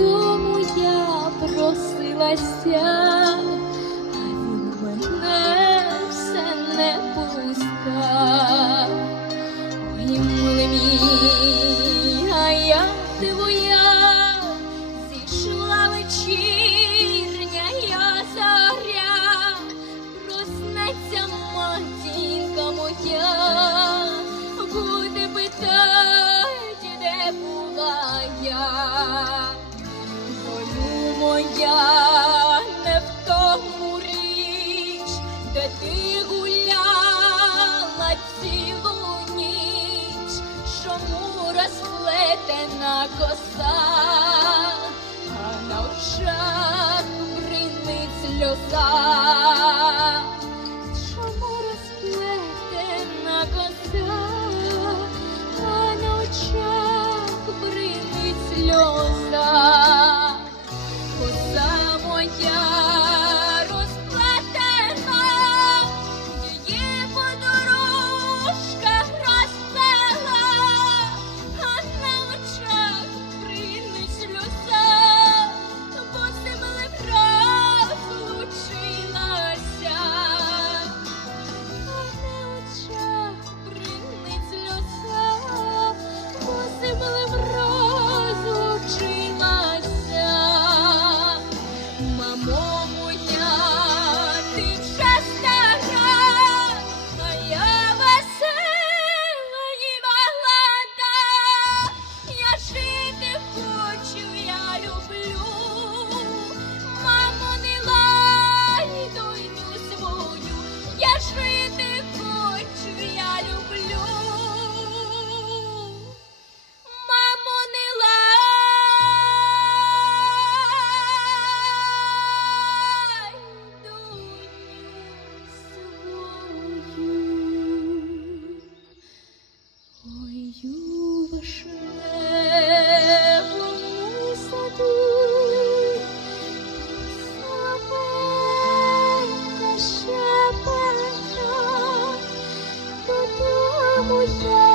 додому я просилася, вечірня заря, проснеться матінка моя, буде питать, де була я. Долю моя не в тому річ, де ти гуляла цілу ніч, чому розплетена коса, los самому. show.